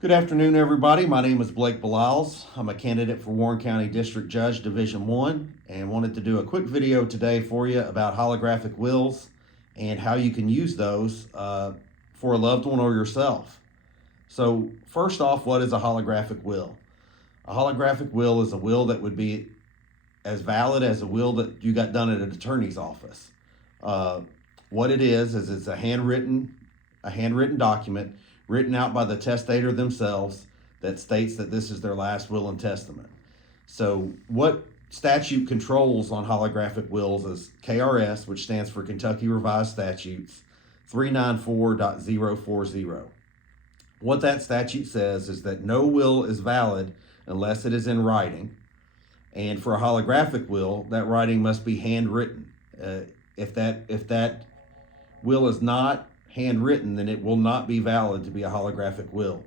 Good afternoon, everybody. My name is Blake Beliles. I'm a candidate for Warren County District Judge Division 1 and wanted to do a quick video today for you about holographic wills and how you can use those for a loved one or yourself. So first off, what is a holographic will? A holographic will is a will that would be as valid as a will that you got done at an attorney's office. Uh, what it is it's a handwritten document written out by the testator themselves that states that this is their last will and testament. So what statute controls on holographic wills is KRS, which stands for Kentucky Revised Statutes 394.040. What that statute says is that no will is valid unless it is in writing. And for a holographic will, that writing must be handwritten. If that will is not handwritten, then it will not be valid to be a holographic will.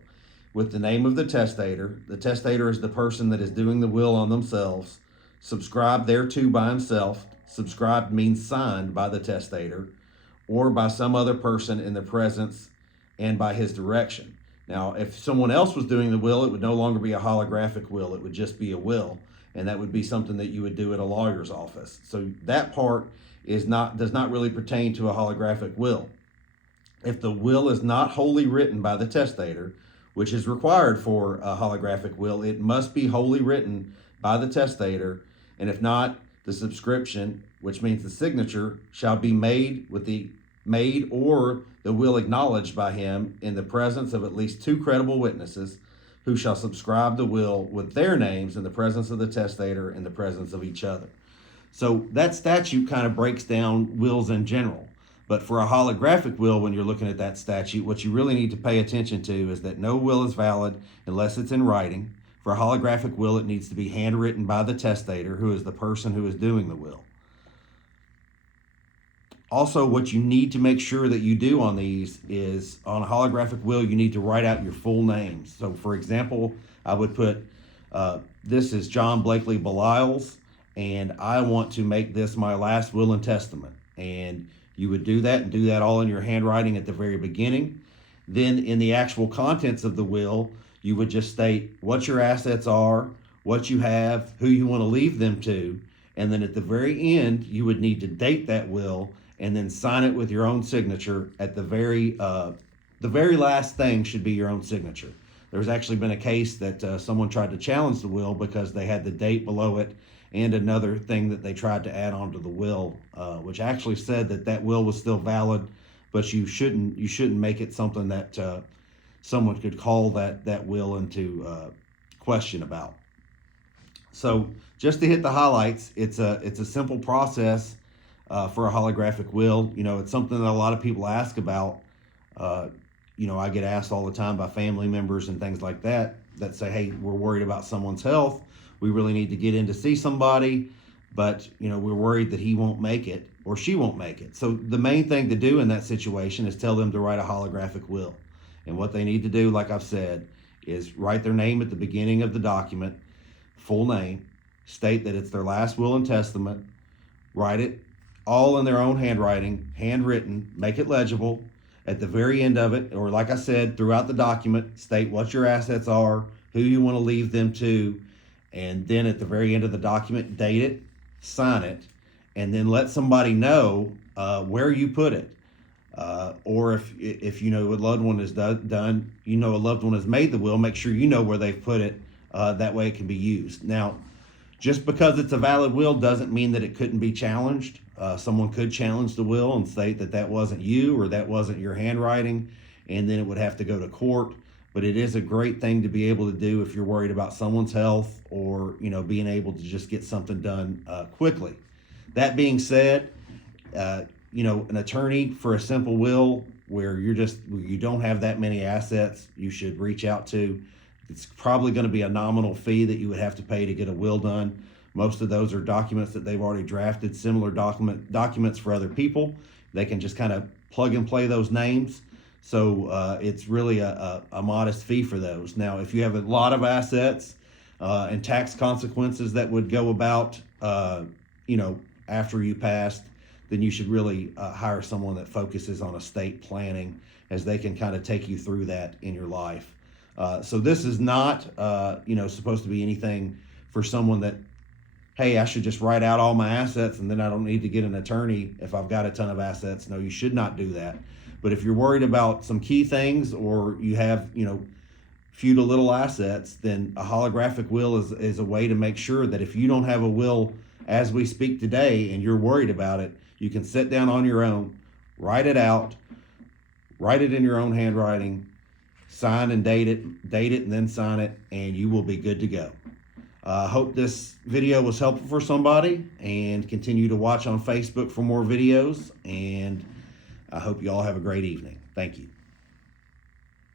With the name of the testator is the person that is doing the will on themselves, subscribed thereto by himself. Subscribed means signed by the testator or by some other person in the presence and by his direction. Now, if someone else was doing the will, it would no longer be a holographic will, it would just be a will, and that would be something that you would do at a lawyer's office. So that part does not really pertain to a holographic will. If the will is not wholly written by the testator, which is required for a holographic will, it must be wholly written by the testator, and if not, the subscription, which means the signature, shall be made or the will acknowledged by him in the presence of at least two credible witnesses who shall subscribe the will with their names in the presence of the testator in the presence of each other. So that statute kind of breaks down wills in general. But for a holographic will, when you're looking at that statute, what you really need to pay attention to is that no will is valid unless it's in writing. For a holographic will, it needs to be handwritten by the testator, who is the person who is doing the will. Also, what you need to make sure that you do on these is, on a holographic will, you need to write out your full names. So, for example, I would put, this is John Blakely Beliles, and I want to make this my last will and testament. And you would do that and do that all in your handwriting at the very beginning. Then in the actual contents of the will, you would just state what your assets are, what you have, who you want to leave them to. And then at the very end, you would need to date that will and then sign it with your own signature. At the very last thing should be your own signature. There's actually been a case that someone tried to challenge the will because they had the date below it and another thing that they tried to add onto the will, which actually said that will was still valid, but you shouldn't make it something that someone could call that will into question about. So just to hit the highlights, it's a simple process for a holographic will. It's something that a lot of people ask about. I get asked all the time by family members and things like that say, hey, we're worried about someone's health. We really need to get in to see somebody, but we're worried that he won't make it or she won't make it. So the main thing to do in that situation is tell them to write a holographic will. And what they need to do, like I've said, is write their name at the beginning of the document, full name, state that it's their last will and testament, write it all in their own handwriting, handwritten, make it legible. At the very end of it, or like I said, throughout the document, state what your assets are, who you want to leave them to, and then at the very end of the document, date it, sign it, and then let somebody know where you put it. Or if a loved one is done, a loved one has made the will, make sure you know where they've put it. That way it can be used. Now, just because it's a valid will doesn't mean that it couldn't be challenged. Someone could challenge the will and state that wasn't you or that wasn't your handwriting, and then it would have to go to court. But it is a great thing to be able to do if you're worried about someone's health or, being able to just get something done quickly. That being said, an attorney for a simple will where you don't have that many assets, you should reach out to. It's probably going to be a nominal fee that you would have to pay to get a will done. Most of those are documents that they've already drafted, similar documents for other people. They can just kind of plug and play those names. So it's really a modest fee for those. Now, if you have a lot of assets and tax consequences that would go about, after you passed, then you should really hire someone that focuses on estate planning, as they can kind of take you through that in your life. So this is not, supposed to be anything for someone that, hey, I should just write out all my assets and then I don't need to get an attorney if I've got a ton of assets. No, you should not do that. But if you're worried about some key things, or you have, few to little assets, then a holographic will is a way to make sure that if you don't have a will as we speak today and you're worried about it, you can sit down on your own, write it out, write it in your own handwriting, sign and date it, and then sign it, and you will be good to go. I hope this video was helpful for somebody, and continue to watch on Facebook for more videos, and I hope you all have a great evening. Thank you.